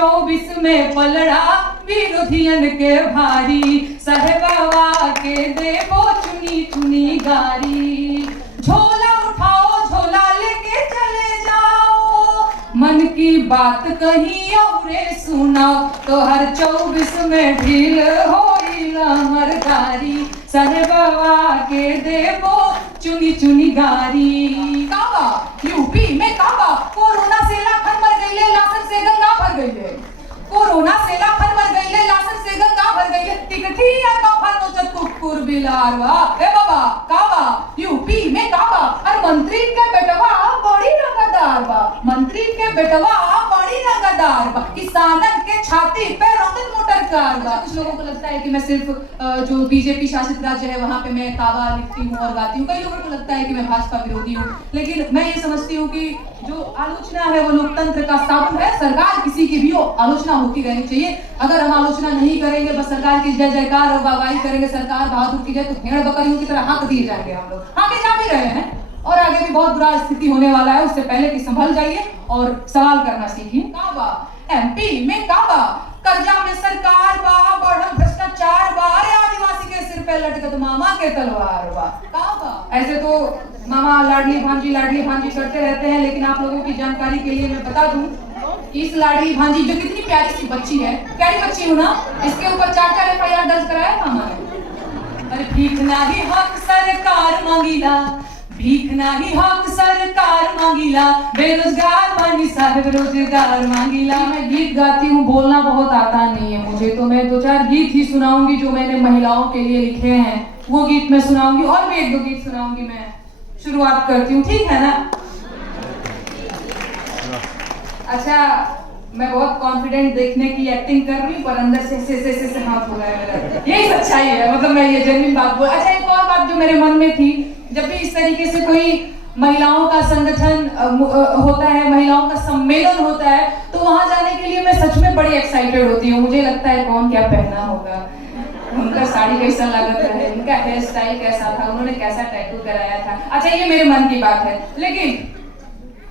2024 में पलड़ा विरोधियन के भारी, साहेबवा के देवो चुनी चुनी गारी। झोला उठाओ झोला लेके चले जाओ, मन की बात कहीं और सुनाओ, तो हर 24 में ढील होई लहरदारी, साहेबवा के देवो चुनी चुनी गारी। काबा यूपी में काबा कोरोना से लाखन मर गईले, लाशन से गंगा भर गईले। कोरोना से लाखन मर गईले, लाशन से गंगा भर गईले। टिकठी या काफा नोचत कुकुर बिलारवा। ए बाबा काबा यूपी में काबा, और मंत्री के बेटवा बड़ी रंगदार बा, मंत्री के बेटवा बड़ी रंगदार बा। किसानन के छाती पे रंगत मोटर कार बा। कुछ लोगों को लगता है कि मैं सिर्फ जो बीजेपी शासित राज्य है वहां पे मैं काबा लिखती हूँ और गाती हूँ। कई लोगों को लगता है कि मैं भाजपा विरोधी हूँ, लेकिन मैं ये समझती हूँ कि जो आलोचना है वो लोकतंत्र का साबुन है। सरकार किसी की भी हो, आलोचना होती रहनी चाहिए। अगर हम आलोचना नहीं करेंगे, बस सरकार की जय जयकार और वाहवाही करेंगे, सरकार बहादुर की जय, तो भेड़ बकरियों की तरह हाँक दिए जाएंगे हम लोग। आगे जा भी रहे हैं और आगे भी बहुत बुरा स्थिति होने वाला है। उससे पहले कि संभल जाइए और सवाल करना सीखिए। काबा एमपी में काबा, कर्जा में सरकार बा, बढ़ल भ्रष्टाचार बा, आदिवासी के सिर पे लटकत मामा के तलवार बा। काबा ऐसे तो मामा लाडली भांजी करते रहते हैं, लेकिन आप लोगों की जानकारी के लिए मैं बता दूं कि इस लाडली भांजी जो कितनी प्यारी सी बच्ची है, प्यारी बच्ची हूं ना, इसके ऊपर 4 FIR दर्ज कराया मामा ने। अरे भीख नाही हक सरकार मांगीला, भीख नाही हक सरकार मांगीला, बेरोजगार मानी साहब रोजगार मांगीला। मैं गीत गाती हूँ, बोलना बहुत आता नहीं है मुझे, तो मैं 2-4 गीत ही सुनाऊंगी जो मैंने महिलाओं के लिए लिखे हैं, वो गीत मैं सुनाऊंगी, और भी 1-2 गीत सुनाऊंगी। मैं शुरुआत करती हूँ, ठीक है ना? अच्छा, मैं बहुत कॉन्फिडेंट देखने की एक्टिंग कर रही हूँ, पर अंदर से हाथ हो रहा है मेरा। यही सच्चाई है, मतलब मैं ये जेन्युइन बात बोल। अच्छा, एक और बात जो मेरे मन में थी, जब भी इस तरीके से कोई महिलाओं का संगठन होता है, महिलाओं का सम्मेलन होता है, तो वहां जाने के लिए मैं सच में बड़ी एक्साइटेड होती हूँ। मुझे लगता है कौन क्या पहना होगा, उनका साड़ी कैसा लगता है, उनका हेयर स्टाइल कैसा था, उन्होंने कैसा टैटू कराया था। अच्छा, ये मेरे मन की बात है, लेकिन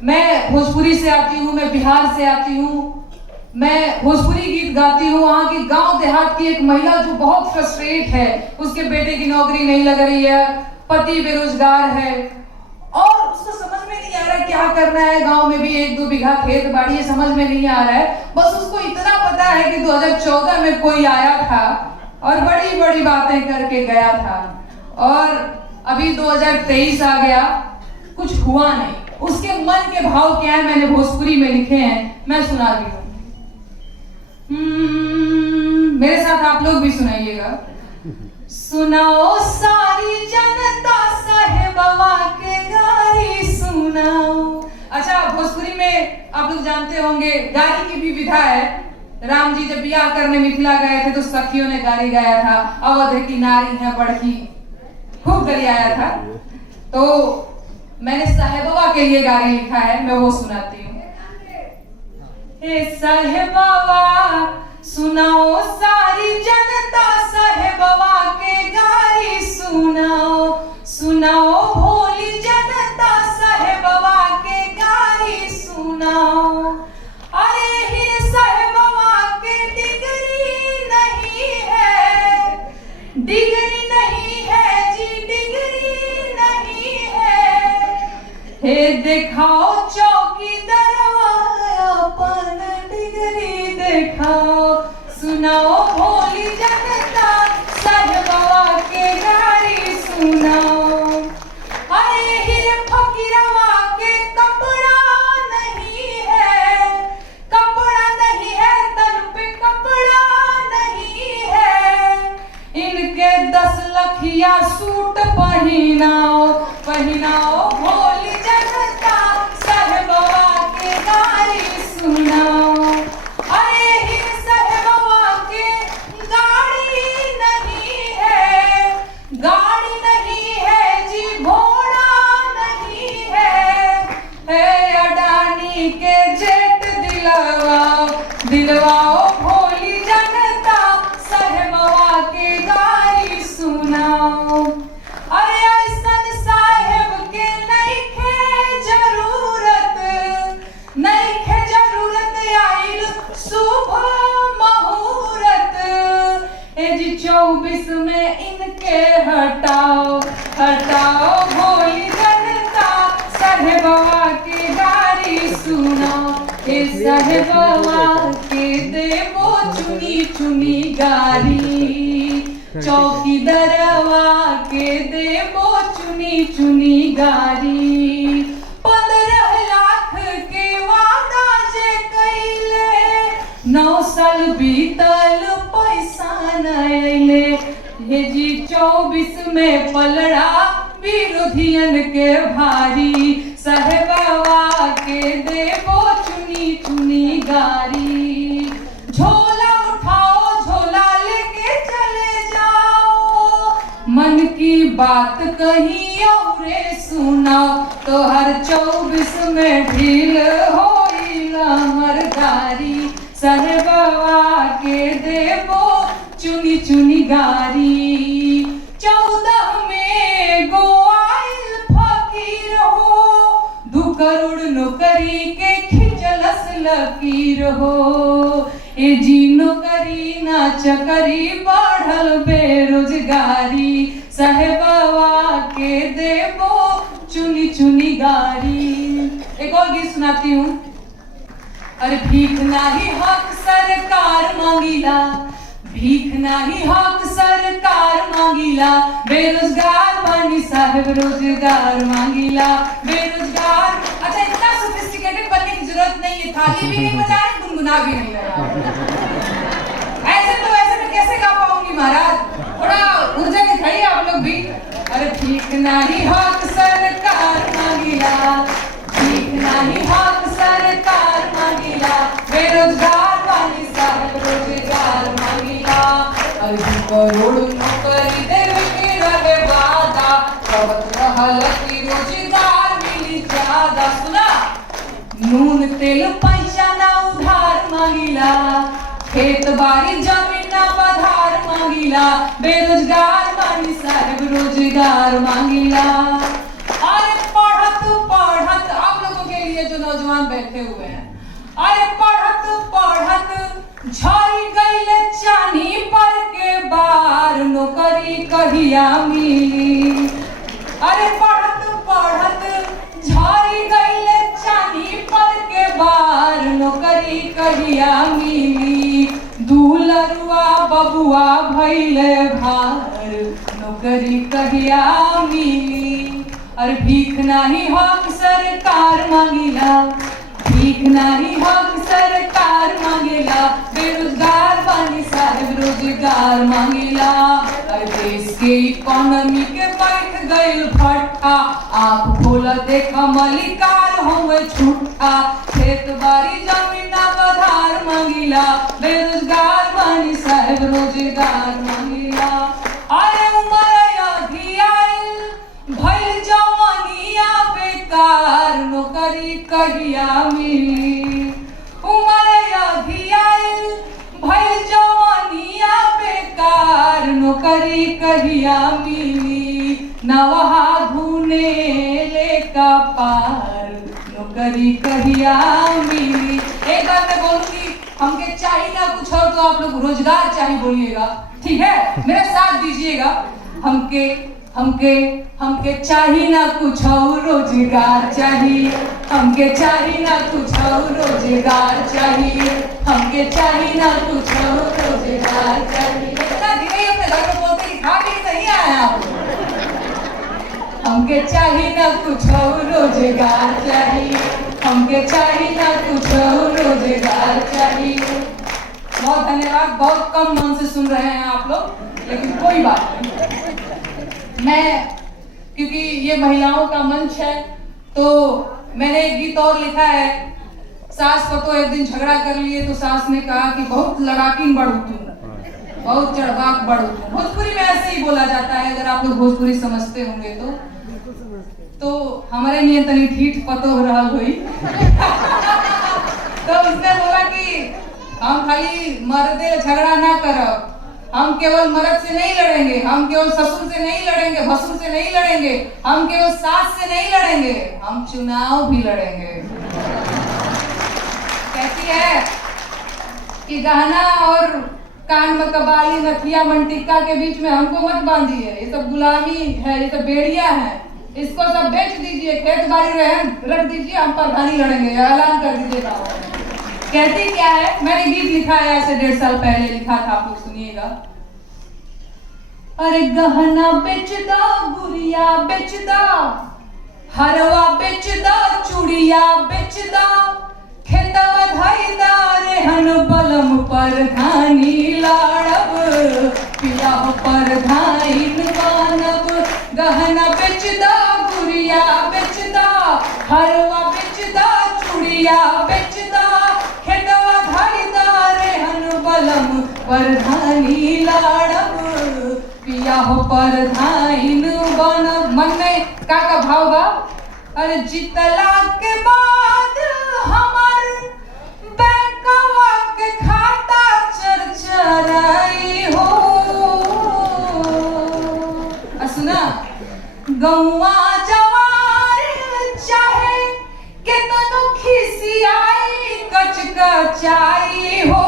मैं भोजपुरी से आती हूँ, मैं बिहार से आती हूँ, मैं भोजपुरी गीत गाती हूँ। वहाँ की गांव देहात की एक महिला जो बहुत फ्रस्ट्रेट है, उसके बेटे की नौकरी नहीं लग रही है, पति बेरोजगार है, और उसको समझ में नहीं आ रहा है क्या करना है। गांव में भी 1-2 बीघा खेत बाड़ी है, समझ में नहीं आ रहा है। बस उसको इतना पता है कि 2014 में कोई आया था और बड़ी बड़ी बातें करके गया था, और अभी 2023 आ गया, कुछ हुआ नहीं। उसके मन के भाव क्या है मैंने भोजपुरी में लिखे हैं, मैं सुना रही हूँ। मेरे साथ आप लोग भी सुनाइएगा। सुनाओ सारी जनता साहेबवा के गारी सुनाओ। अच्छा, भोजपुरी में आप लोग जानते होंगे गारी की भी विधा है। राम जी जब ब्याह करने मिथिला गए थे तो सखियों ने गारी गाया था, अवध की नारी है बड़की, खूब गरियाया था। तो मैंने साहेबवा के लिए गारी लिखा है, मैं वो सुनाती हूँ। हे साहेबवा सुनाओ सारी जनता साहेबवा के गारी सुनाओ, सुनाओ भोली जनता साहेबवा के गारी सुनाओ। अरे ही साहेबवा के डिग्री नहीं है, डिग्री नहीं है जी, डिग्री नहीं है। हे दिखाओ चौकीदारवा अपन डिग्री दिखाओ, सुनाओ भोली जनता साहेबवा के गारी सुनाओ। अरे हीरे फकीरवा के कपड़ा नहीं है, कपड़ा नहीं है, तन पे कपड़ा नहीं है। इनके 10 लखिया सूट पहनाओ, पहनाओ भोली जनता साहेबवा के गारी सुनाओ। अरे ही साहेबवा के गाड़ी नहीं है, गाड़ी नहीं है जी, घोड़ा नहीं है। अडानी के जेट दिलवाओ, दिलवाओ भोली जनता साहेबवा के गारी सुनाओ। अरे ऐसन साहेब के नइखे जरूरत, नइखे जरूरत आइल शुभ मुहूर्त, एजी 24 में इनके हटाओ हटाओ भोली जनता, साहेबवा की गारी सुनाओ, ए साहेबवा के देवो चुनी चुनी गारी, चौकीदारवा के देवो चुनी चुनी गारी। 15 लाख के वादा जे कैले, 9 साल बीतल पैसा न अइले, हे जी 24 में पलड़ा विरोधियन के भारी, साहेबवा के देवो चुनी चुनी गारी। झोला उठाओ झोला लेके चले जाओ, मन की बात कहीं और सुनाओ, तो हर 24 में ढील होइला मरदारी, साहेबवा के देवो चुनी चुनी गारी। 14 में गोआइल फकीर हो, 2 करोड़ नौकरी के खिंचलस लकीर हो, ए जी नौकरी ना चकरी बढ़ल बेरोजगारी, साहेबवा के देवो चुनी चुनी गारी। एक और गीत सुनाती हूँ। अरे भीख नाही हक सरकार मांगीला, भीख नाही हक सरकार मांगीला, बेरोजगार बानी साहेब रोजगार मांगीला, बेरोजगार। अच्छा, इतना सोफिस्टिकेटेड बनने की जरूरत नहीं है, थाली भी नहीं बजा रहे, गुनगुना भी नहीं लगा। ऐसे मैं कैसे गा पाऊंगी महाराज, थोड़ा ऊर्जा दिखाइए आप लोग भी। अरे भीख नाही हक सरकार मांगीला, भीख नाही हक सरकार मांगीला, बेरोजगार बानी साहेब रोजगार मांगीला, 2 करोड़ नौकरी देवे के रहे वादा, कहत रहल कि रोजगार मिली ज्यादा। सुना, नून तेल पैसा ना उधार मांगीला, खेत बाड़ी जमीन ना पधार मांगीला, बेरोजगार बानी साहेब रोजगार मांगीला। अरे पढ़त पढ़त, आप लोगों के लिए जो नौजवान बैठे हुए हैं, अरे पढ़त पढ़त झरी गईले चानी पर के बार, नौकरी कहिया मिली। अरे पढ़त पढ़त झरी गईले चानी पर के बार, नौकरी कहिया मिली। दूलरुआ बबुआ भइले भार, नौकरी कहिया मिली। अरे भीख नाही हक सरकार मांगीला, भीख नाही हक सरकार मांगेला, बेरोजगार बानी साहेब रोजगार मांगेला। देश के इकोनॉमी के बैठ गइल फट्टा, आप खोला देखा मलिकार होवे छुट्टा, खेत बाड़ी जमीन ना पधार मांगीला, बेरोजगार बानी साहेब रोजगार मांगीला। अरे उमर अधी आइल भइल जवानिया बेकार, नौकरी कहिया मिली। उमर अधी आइल भइल जवानिया बेकार, नौकरी कहिया मिली। नवहा धुने ले का पार, नौकरी कहिया मिली। एक बार मैं बोलूंगी, हमके चाहिए ना कुछ और, तो आप लोग रोजगार चाहिए बोलिएगा, ठीक है? मेरे साथ दीजिएगा। हमके हमके हमके चाहिए ना कुछ और, रोजगार चाहिए। हमके चाहिए ना कुछ और, रोजगार चाहिए। हमके चाहिए ना कुछ और, रोजगार चाहिए। इतना धीरे अपने घर में बोलते कि खा भी नहीं आया आप। हमके चाहिए ना कुछ और, रोजगार चाहिए। हमके चाहिए ना कुछ और, रोजगार चाहिए। बहुत धन्यवाद। बहुत कम मन से सुन रहे हैं आप लोग, लेकिन कोई बात नहीं। मैं, क्योंकि ये महिलाओं का मंच है, तो मैंने एक गीत और लिखा है। सास पतो एक दिन झगड़ा कर लिए, तो सास ने कहा कि बहुत लड़ाकीन बढ़ू तू, बहुत चढ़वाक बढ़ू तू। भोजपुरी में ऐसे ही बोला जाता है, अगर आप लोग भोजपुरी समझते होंगे तो हमारे लिए तनी ठीठ पतो हो रहा हुई। तो उसने बोला कि हम खाली मर्दे झगड़ा ना करब, हम केवल मर्द से नहीं लड़ेंगे, हम केवल ससुर से नहीं लड़ेंगे, भसुर से नहीं लड़ेंगे, हम केवल सास से नहीं लड़ेंगे, हम चुनाव भी लड़ेंगे। कैसी है? कि गहना और कान में कबाली नथिया मंटिक्का के बीच में हमको मत बांधिए, ये सब गुलामी है, ये सब बेड़िया है, इसको सब बेच दीजिए, खेत बाड़ी रख दीजिए, हम प्रधानी लड़ेंगे, ऐलान कर दीजिए गाँव में। कहती क्या है, मैंने गीत लिखा है ऐसे 1.5 साल पहले लिखा था, आप लोग सुनिएगा। अरे गहना बेचदा, गुड़िया बेचदा, हरवा बेचदा, चूड़िया बेचदा, खेतवा धाईदा रेहन बलम प्रधानी लाड़ब, पिया प्रधाइन मानब। गहना बेचदा, गुड़िया बेचदा, हरवा बेचदा, चूड़िया बेचदा, खेतवा धाईदा रेहन बलम प्रधानी लाड़ब, पिया हो प्रधाइन बनब। मन में का भाव बा, अरे जितला के बाद हमार बैंकवा के खाता चरचराई हो। सुना, गौवा जवार चाहे के तनु खिसियाई कचकचाई हो।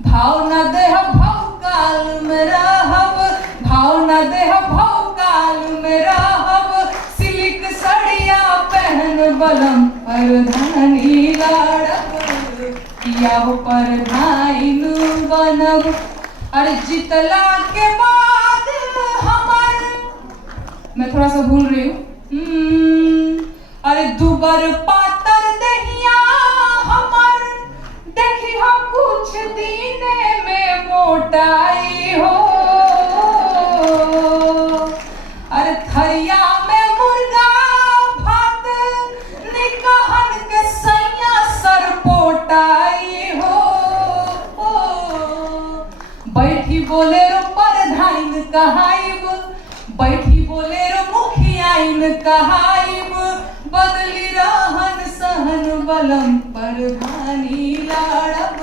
भाव न देह भाव काल में रहब, भाव न देह भाव काल में रहब, सिल्क सड़िया पहन बलम प्रधानी लाड़ब, किया हो प्रधाइन बनब। अरे जितला के बाद हमार, मैं थोड़ा सा भूल रही हूँ, अरे दुबर पातर दहिया हमार, देखी हम कुछ दीने में मोटाई हो। अरे थरिया में मुर्गा भात निकहन के सैया सर पोटाई हो। बैठी बोलेरो प्रधाइन कहाइब, बैठी बोलेरो मुखियाइन कहाइब, बदली रहन सहन बलम प्रधानी लाड़ब,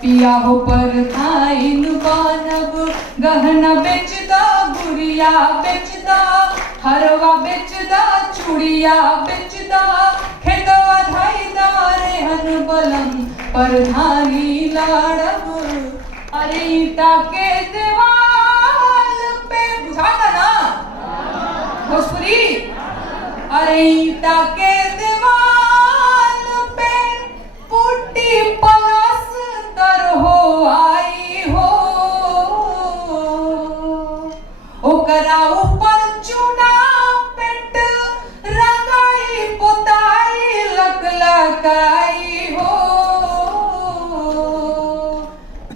पिया हो प्रधाइन बनब। गहना बेचदा, गुड़िया बेचदा, हरवा बेचदा, चूड़िया बेचदा, खेतवा धाईदा रेहन बलम प्रधानी लाड़ब। अरे ईटा के दीवाल पे, बुझाता ना भोजपुरी, अरे ईटा के दीवाल पे पुट्टी पलस्तर हो आई हो। ओकरा ऊपर चूना पेंट रंगाई पोताई लकलकाई हो।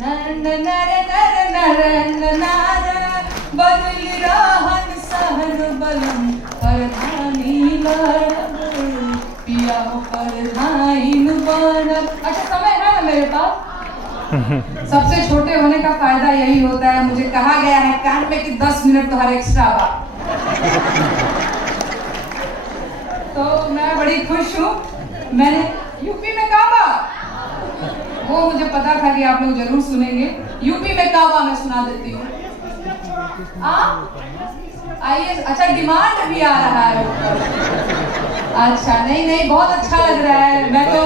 नर नर नर नर नर, बदली रहन सहन बलम प्रधानी लाड़ब, पिया हो प्रधाइन बनब। अच्छा समय है ना मेरे पास? सबसे छोटे होने का फायदा यही होता है, मुझे कहा गया है कान में कि 10 मिनट तो हर एक्स्ट्रा बा। तो मैं बड़ी खुश हूँ। मैंने यूपी में कहा बा, वो मुझे पता था कि आप लोग जरूर सुनेंगे। यूपी में कहा बा मैं सुना देती हूँ। आइए, अच्छा डिमांड भी आ रहा है ऊपर। अच्छा, नहीं बहुत अच्छा लग रहा है। मैं तो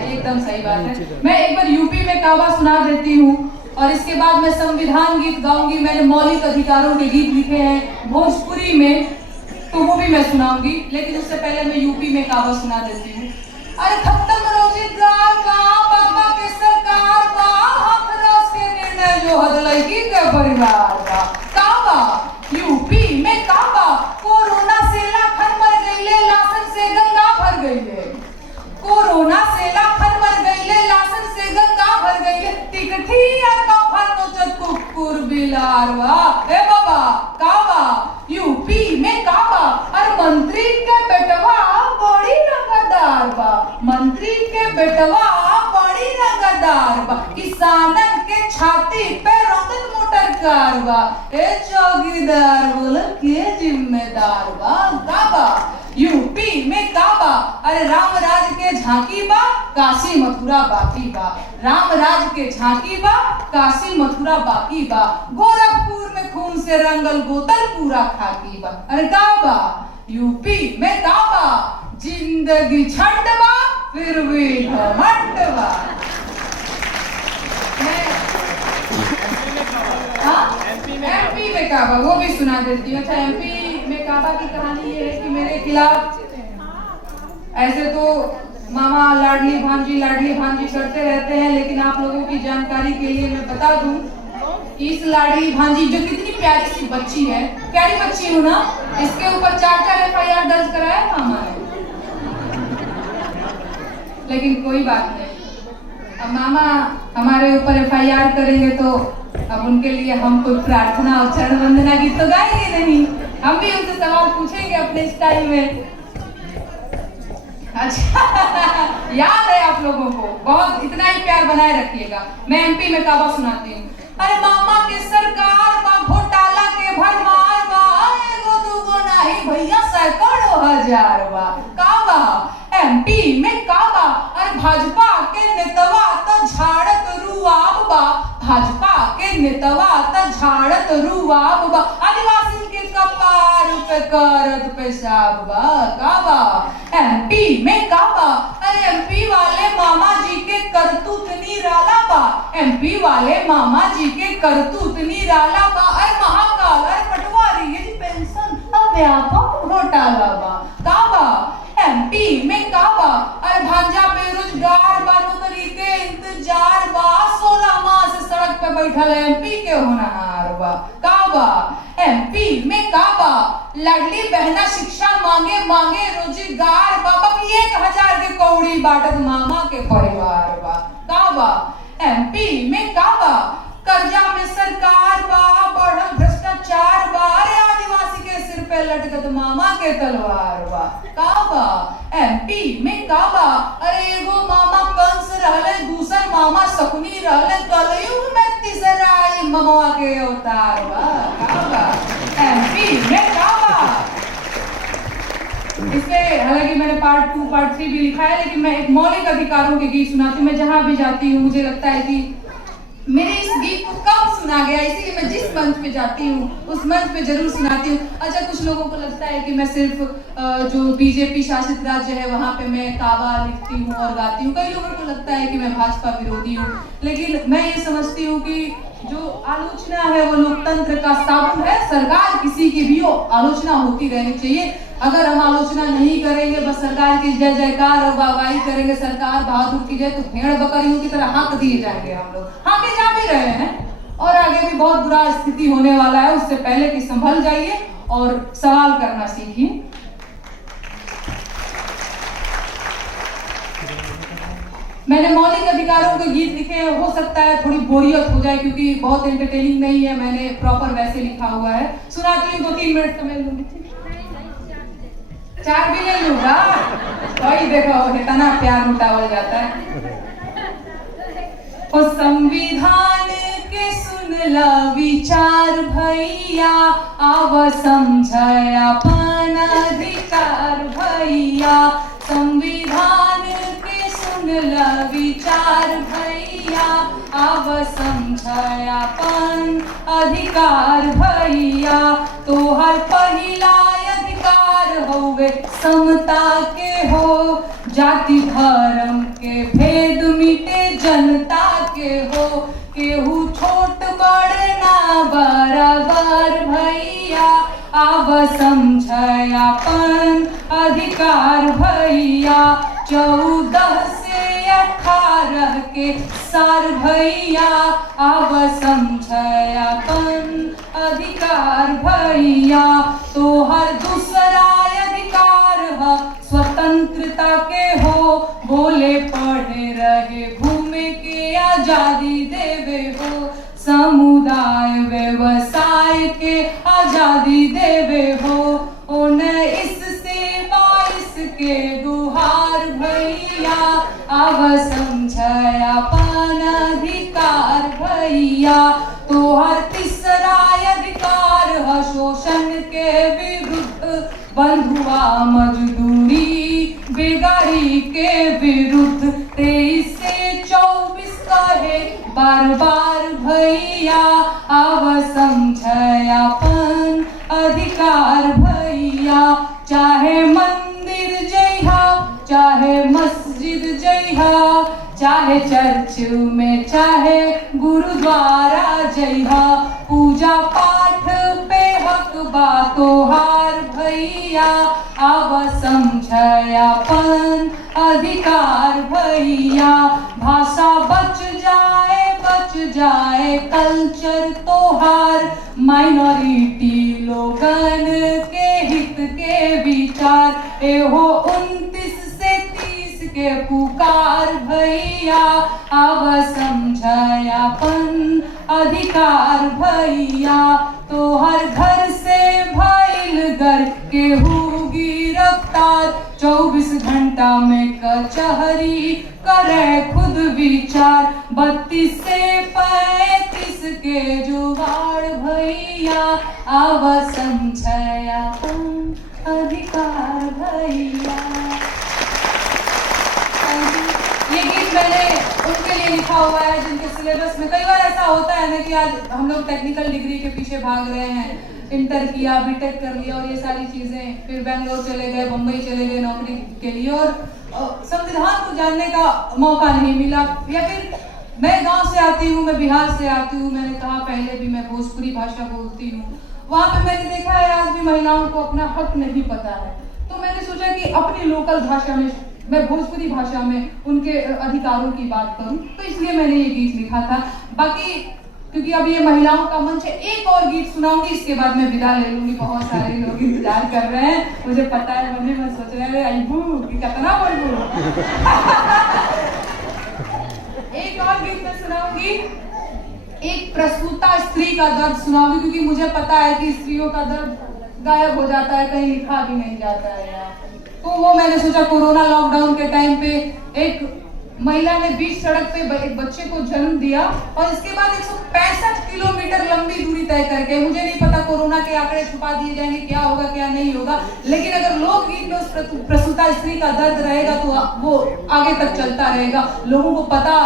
एकदम सही बात है। मैं एक बार यूपी में काबा सुना देती हूँ और इसके बाद मैं संविधान गीत गाऊंगी। मैंने मौलिक अधिकारों के गीत लिखे हैं भोजपुरी में, तो वो भी मैं सुनाऊंगी, लेकिन उससे पहले मैं यूपी में काबा सुना देती हूँ। अरे खत्म रोजगार बा, बाबा के सरकार बा, हाथरस के निर्णय जो हद लड़की के परिवार बा। काबा यूपी में काबा, कोरोना से लाखन मर गईले, लाशन से गंगा भर गईले। कोरोना से लाखन मर गईले, लाशन से गंगा भर गईले। टिकठिया कफन नोचत कुकुर बिलार बा। ए बाबा काबा यूपी में काबा। अरे मंत्री के बेटवा बड़ी रंगदार बा, मंत्री के बेटवा बड़ी रंगदार बा। किसानन के छाती पे रंगत मोटर कार बा। ए चौकीदार बोल के जिम्मेदार बा। काबा यूपी में काबा। अरे राम राज के झांकी बा, काशी मथुरा बाकी बा। राम राज के झांकी बा, काशी मथुरा बाकी बा। गोरखपुर में खून से रंगल बोतल पूरा खाकी बा। अरे काबा यूपी में काबा। जिंदगी छंडवा फिर भी घमंडवा। एमपी में काबा, वो भी सुना देती हूँ। अच्छा, एमपी में काबा की कहानी ये है कि मेरे खिलाफ ऐसे तो मामा लाडली भांजी करते रहते हैं, लेकिन आप लोगों की जानकारी के लिए मैं बता दूं, इस लाडली भांजी जो कितनी प्यारी सी बच्ची है, प्यारी बच्ची हूँ ना, इसके ऊपर 4 FIR दर्ज कराया मामा ने। लेकिन कोई बात नहीं, अब मामा हमारे ऊपर FIR करेंगे तो अब उनके लिए हम कोई प्रार्थना और चरण वंदना गीत तो गाएंगे नहीं, हम भी उनसे सवाल पूछेंगे अपने स्टाइल में। अच्छा याद है आप लोगों को, बहुत इतना ही प्यार बनाए रखिएगा। मैं एमपी में काबा सुनाती हूँ। अरे मामा के सरकार बा घोटाला के भरमार बा, एगो दूगो नहीं भैया सैकड़ों हजार बा। काबा एमपी में काबा, अरे भाजपा के नेतवा तो झाड़त रुआब बा, भाजपा के नेतवा तो झाड़त रुआब बा, आदिवासी के कपार पे करत पेशाब बा। काबा एमपी में काबा, अरे एमपी वाले मामा जी के करतूत निराला बा, एमपी वाले मामा जी के करतूत निराला बा। अरे महाकाल, अरे पटवारी ये पेंशन अब व्यापक घोटाला बा। काबा एमपी में काबा, अरे भांजा बेरोजगार बा, नौकरी के इंतजार बा, 16 माह से सड़क पे बैठल एमपी के होनहार बा। काबा एमपी में काबा, लाडली बहना शिक्षा मांगे रोजगार बा, बाकी 1000 के कौड़ी बाटत मामा के परिवार बा। काबा एमपी में काबा, कर्जा में सरकार बा, बढ़ल भ्रष्टाचार बा, अरे आदिवासी के सिर पे लटकत मामा के तलवार बा। काबा एमपी में काबा, अरे एगो मामा कंस रहले, दूसर मामा शकुनी रहले, कलयुग में तीसरा आई ममवा के अवतार बा। काबा एमपी में काबा। इससे हालांकि मैंने पार्ट 2 पार्ट 3 भी लिखा है, लेकिन मैं एक मौलिक अधिकारों के गीत सुनाती हूँ। मैं जहां भी जाती हूँ मुझे लगता है कि मेरे इस गीत को कम सुना गया, इसीलिए मैं जिस मंच पे जाती हूँ उस मंच पे जरूर सुनाती हूँ। अच्छा, कुछ लोगों को लगता है कि मैं सिर्फ जो बीजेपी शासित राज्य है वहाँ पे मैं काबा लिखती हूँ और गाती हूँ। कई लोगों को लगता है कि मैं भाजपा विरोधी हूँ, लेकिन मैं ये समझती हूँ कि जो आलोचना है वो लोकतंत्र का साबुन है। सरकार किसी की भी हो, आलोचना होती रहनी चाहिए। अगर हम आलोचना नहीं करेंगे, बस सरकार की जय जयकार और वाहवाही करेंगे, सरकार बहादुर की जय, तो भेड़ बकरियों की तरह हाँक दिए जाएंगे हम लोग। हाँके जा भी रहे हैं और आगे भी बहुत बुरा स्थिति होने वाला है। उससे पहले कि संभल जाइए और सवाल करना सीखिए। मैंने मौलिक अधिकारों के गीत लिखे, हो सकता है थोड़ी बोरियत हो जाए क्योंकि बहुत एंटरटेनिंग नहीं है, मैंने प्रॉपर वैसे लिखा हुआ है। सुनाती हूँ, 2-3 मिनट समय लूंगी। 4 भी ले लूंगा, वही देखो इतना प्यार उठावल जाता है। ओ संविधान के सुनला विचार भैया, आव समझ अपन अधिकार भैया। संविधान के सुनला विचार भैया, आव समझ अपन अधिकार भैया। तोहर पहिला अधिकार हवे समता के हो, जाति धर्म के भेद मिटे जनता के हो। केहू छोट बड़ ना बराबर भैया, आव समझ अपन अधिकार भैया। 14 से 18 के सार भैया, आव समझ अपन अधिकार भैया। तोहर दूसरा अधिकार है स्वतंत्रता के हो, बोले पढ़े रहे घूमे के आजादी देवे हो। समुदाय व्यवसाय के आजादी देवे हो। 19 से 22 के दुहार भैया, आव समझ अपन अधिकार भैया। तोहर तीसरा अधिकार है शोषण के विरुद्ध, बंधुआ मजदूरी बेगारी के विरुद्ध। 23 से 24 कहे बार बार भैया, आव समझ अपन अधिकार भैया। चाहे मंदिर जइहा चाहे मस्जिद जइहा, चाहे चर्च में चाहे गुरुद्वारा जइहा, पूजा पाठ पे हक बा तोहार भैया, आव समझयापन अधिकार भैया। भाषा बच जाए कल्चर तोहार, माइनॉरिटी लोगन के हित के विचार, एहो 29 से 30 के पुकार भैया, आव समझयापन अधिकार भैया। तोहर घर से भइल घर केहू गिरफ्तार, 24 घंटा में कचहरी करे खुद विचार, 32 से 35 के जुगाड़ भैया, आव समझयापन अधिकार भैया। ये गीत मैंने उनके लिए लिखा हुआ है जिनके सिलेबस में कई बार ऐसा होता है ना कि आज हम लोग टेक्निकल डिग्री के पीछे भाग रहे हैं, इंटर किया, बीटेक कर लिया और ये सारी चीजें, फिर बेंगलोर चले गए, बम्बई चले गए नौकरी के लिए और संविधान को जानने का मौका नहीं मिला। या फिर मैं गांव से आती हूँ, मैं बिहार से आती हूँ, मैंने कहा पहले भी मैं भोजपुरी भाषा बोलती हूँ, वहाँ पे मैंने देखा है आज भी महिलाओं को अपना हक नहीं पता है। तो मैंने सोचा कि अपनी लोकल भाषा में, मैं भोजपुरी भाषा में उनके अधिकारों की बात करूं, तो इसलिए मैंने ये गीत लिखा था। बाकी क्योंकि अब ये महिलाओं का मंच है, एक और गीत सुनाऊंगी, इसके बाद मैं विदा ले लूंगी। बहुत सारे लोग इंतजार कर रहे हैं, मुझे पता है, मुझे मैं सोच रहे हैं अबू कि कितना बोलूं। एक और गीत मैं सुनाऊंगी, एक प्रसूता स्त्री का दर्द सुनाऊंगी, क्योंकि मुझे पता है कि स्त्रियों का दर्द गायब हो जाता है, कहीं लिखा भी नहीं जाता है यार। तो वो मैंने सोचा कोरोना लॉकडाउन के टाइम पे एक महिला ने बीच सड़क पे एक बच्चे को जन्म दिया और इसके बाद 165 किलोमीटर लंबी दूरी तय करके, मुझे नहीं पता कोरोना के आंकड़े छुपा दिए जाएंगे, क्या होगा क्या नहीं होगा, लेकिन अगर लोकगीत में उस प्रसूता स्त्री का दर्द रहेगा तो वो आगे तक चलता रहेगा, लोगों को पता,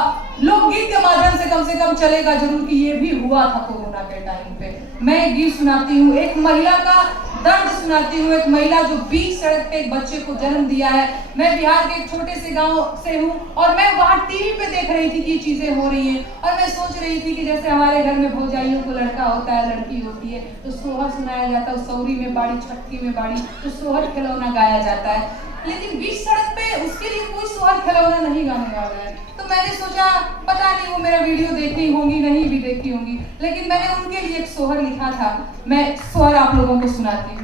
लोकगीत के माध्यम से कम चलेगा जरूर कि ये भी हुआ था कोरोना के टाइम पे। मैं एक गीत सुनाती हूँ, एक महिला का दर्द सुनाती हूँ, एक महिला जो बीच सड़क पे एक बच्चे को जन्म दिया है। मैं बिहार के एक छोटे से गांव से हूँ और मैं वहाँ टीवी पे देख रही थी कि ये चीजें हो रही हैं और मैं सोच रही थी कि जैसे हमारे घर में भौजाइयों को लड़का होता है, लड़की होती है, तो सोहर सुनाया जाता है, सौरी में बाड़ी, छठी में बाड़ी, तो सोहर खिलौना गाया जाता है, लेकिन बीच सड़क पे उसके लिए कोई सोहर खिलौना नहीं गाने वाला है। तो मैंने सोचा, पता नहीं वो मेरा वीडियो देखी होंगी, नहीं भी देखी होंगी, लेकिन मैंने उनके लिए एक सोहर लिखा था। मैं सोहर आप लोगों को सुनाती हूँ।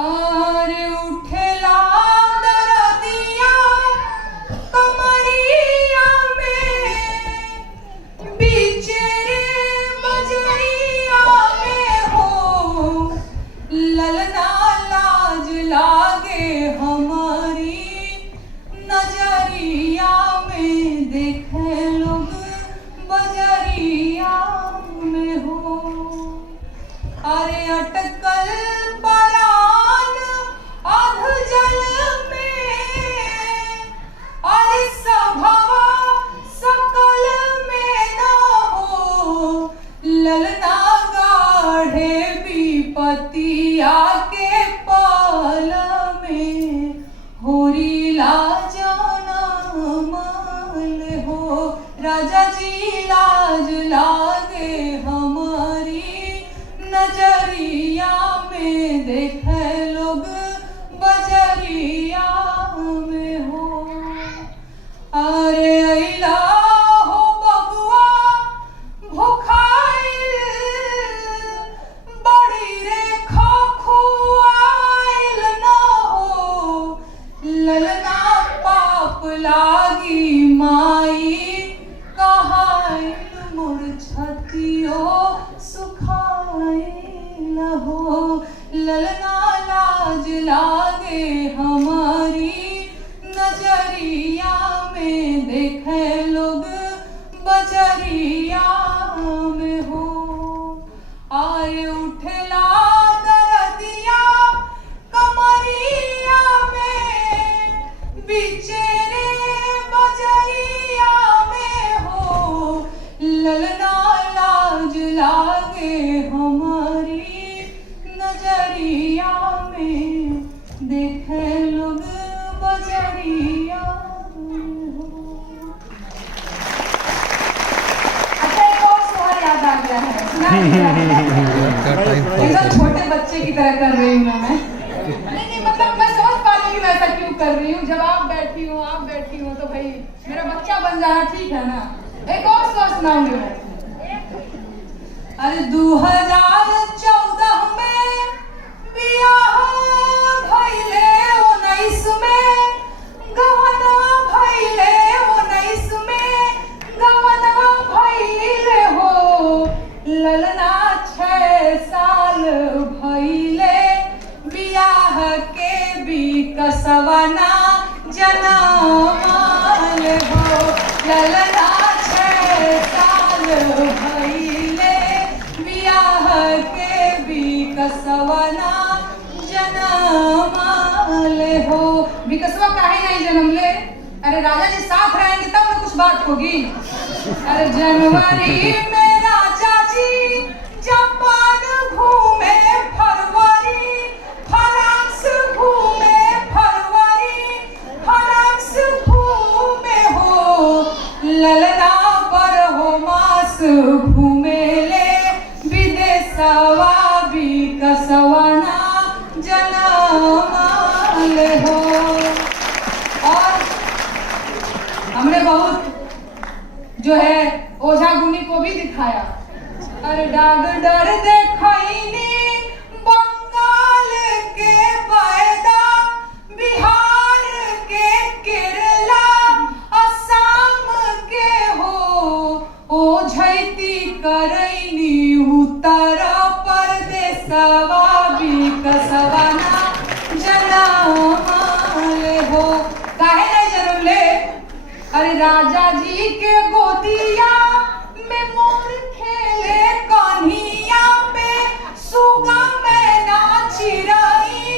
अरे उठेला दरदिया कमरिया में, बीचे रे बजरिया में हो, ललना लाज लागे हमारी नजरिया में, देखे लोग बजरिया में हो। अरे अटकल परान अध जल में, अरे सभवा सकल में न हो, ललना गाढ़े विपतिया के पाल में, होरी लाजाना माल हो, राजा जी लाज लागे हमारी नजरिया में, देखे लोग बजरिया में हो। अरे अइला हो बबुआ भुखाइल, बड़ी रे खुआइल न हो, ललना पाप लागी माई, कहाइल मुरझतियो सुखाइल हो, ललना लाज लागे हमारी नजरिया में, देखे लोग बजरिया में हो। आए उठला दरदिया कमरिया में, बीचे रे बजरिया में हो, ललना लाज लागे हमारी नजरिया में, देखे लोग बजरिया। अच्छा एक और सोहर याद आ गया है, सुना एकदम छोटे बच्चे की तरह कर रही हूँ मैं। नहीं मतलब मैं समझ पा रही हूँ मैं ऐसा क्यों कर रही हूँ। जब आप बैठी हो तो भाई मेरा बच्चा बन जाना ठीक है ना। एक और सोच सुनाऊंगी मैं। अरे 2014 में बियाह भइले 19 में गवना भइले 19 में गवना भइले हो ललना 6 साल भइले बियाह के भी कसवना जनमाल हो ललना 6 साल भइले बियाह के भी कसवना जनमाल हो। विकसवा काहे नहीं जन्म ले? अरे राजा जी साथ रहेंगे तब ना कुछ बात होगी। अरे जनवरी में राजा जी जापान घूमे फरवरी फ्रांस घूमे फरवरी फ्रांस घूमे हो ललना पर हो मास घूमे ले विदेशवा भी कसवना जनमाल हो। और हमने बहुत जो है ओझा गुनी को भी दिखाया। अरे डॉक्टर देखैनी बंगाल के पैदा बिहार के केरला असम के हो ओझैती करैनी उत्तर प्रदेशवा भी कसवना जनमाल हो। काहे नहीं जन्म ले? अरे राजा जी के गोदिया में मोर खेले कन्हिया पे सुगा में नाची रही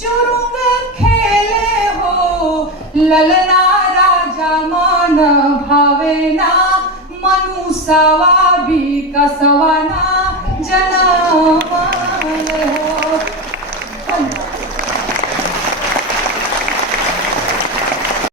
चुरुंग खेले हो ललना राजा मन भावेना मनुष्यवा भी कसवना